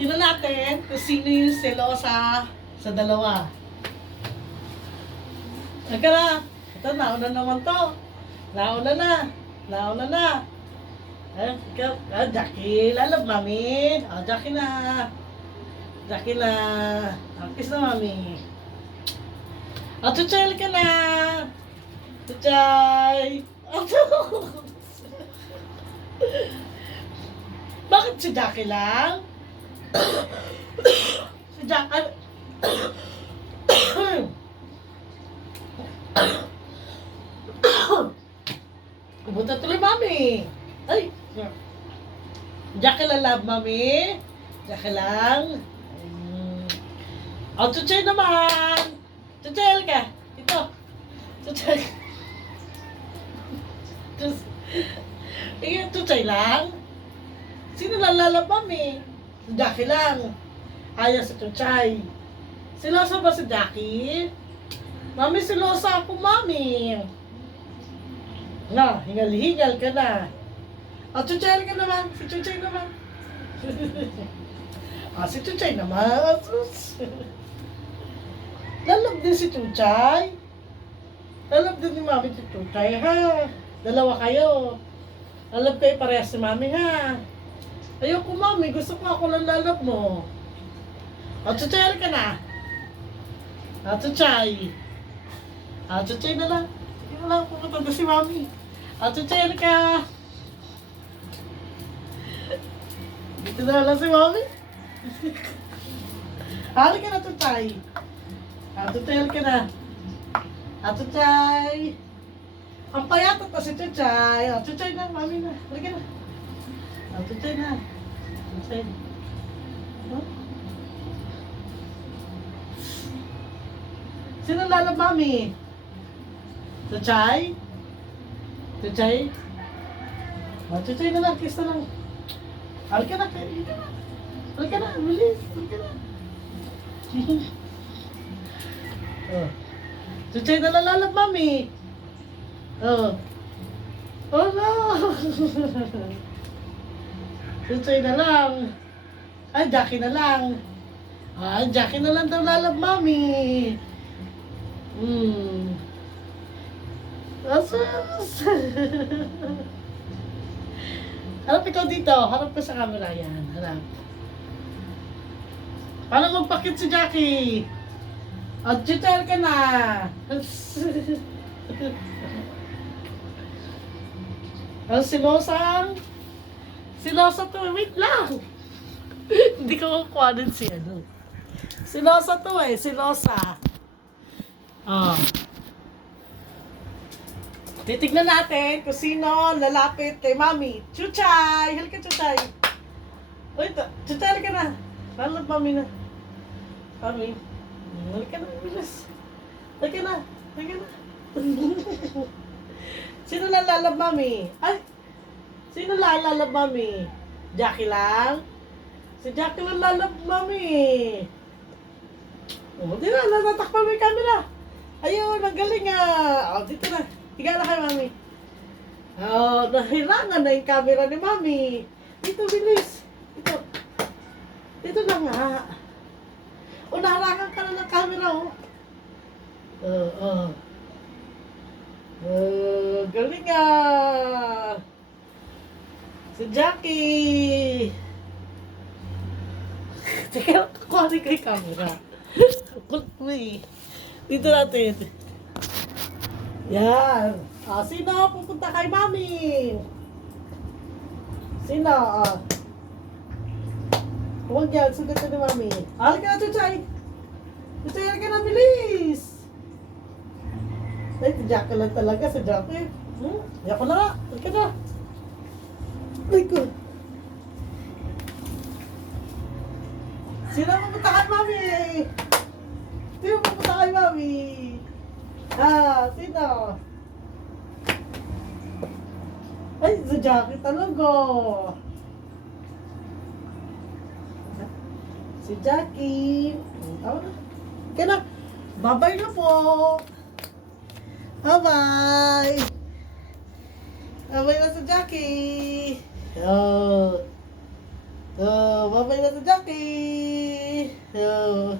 Tingnan natin kung sino yung selosa sa dalawa. Teka na. Ito, nauna naman to. Nauna na. Nauna na. Ikaw, Jackie, lalab, mami. Jackie na. Jackie na. Kiss na, mami. Chuchay ka na. Chuchay. Bakit si Jackie lang? Si Jackie... Pumunta tuloy, mami. Ay! Jackie lang, love, mami. Jackie lang. Chuchay naman. Chuchay ka. Ito. Chuchay. Chuchay lang. Sino lang lalab, mami? Si Jackie lang. Ayaw si Chuchay. Silosa ba si Jackie? Mami, silosa ako, mami. Na, hingal-hingal ka na. Chuchay ka naman. Si Chuchay naman. Si Chuchay naman. Lalab din si Chuchay. Lalab din ni mami si Chuchay, ha? Dalawa kayo. Lalab kayo parehas si mami, ha? Ayoko, mami. Gusto ko ako lang lalab mo. Chuchay ka na. Chuchay. Chuchay na lang. Hindi mo lang pumunta na si mami. Chuchay ka. Dito na lang si mami. Halika na, Chuchay. Chuchay ka na. Chuchay. Ang payatot na si Chuchay. Chuchay na, mami na. Halika na. Chuchay na. Chuchay. Sino lalab, mami? Chuchay? Chuchay? Chuchay na lang, kiss na lang. Halika na, halika na. Halika na, bilis. Halika na. Chuchay na lang lalab, mami. Oh no. Chuchay na lang. Jackie na lang. Jackie na lang daw lalab, mami. Asus. Harap ikaw dito. Harap ka sa camera. Yan. Harap. Paano magpakit si Jackie? Chuchay ka na. Silosang. Silosa to. Wait lang. Hindi ko kukuhanin si ano. Silosa to eh. Silosa. Titignan natin kung sino lalapit kay mami. Chuchay! Halika, Chuchay. Uy, Chuchay, halika na. Lalap, mami na. Mami. Halika na, bilis. Halika na. Halika na. Sino lalab, mami? Sino lalab, mami? Jackie lang? Si Jackie lang lalab, mami. Di na, natatakpan mo yung camera. Ayun, ang galing nga. Dito na. Higa na kayo, mami. Nahirangan na yung camera ni mami. Dito, bilis. Dito. Dito na nga. Naharangan ka na ng camera, galing nga. Si Jackie. Teka, kukuhanin ko yung camera. Kulit mo eh. Dito natin. Yan. Sino pupunta kay mami? Sino? Huwag yan. Sunod ka ni mami. Halika na, Chuchay. Chuchay, halika na, bilis. Si Jackie lang talaga. Si Jackie. Yako na nga. Halika na. Ay ko. Sino pupunta kay mami? Sino pupunta kay mami? Sino? Ay, si Jackie talaga. Si Jackie. Tama na. Kaya na. Bye-bye na po. Bye-bye. Bye-bye na si Jackie. Babay na sa Jackie. Oh.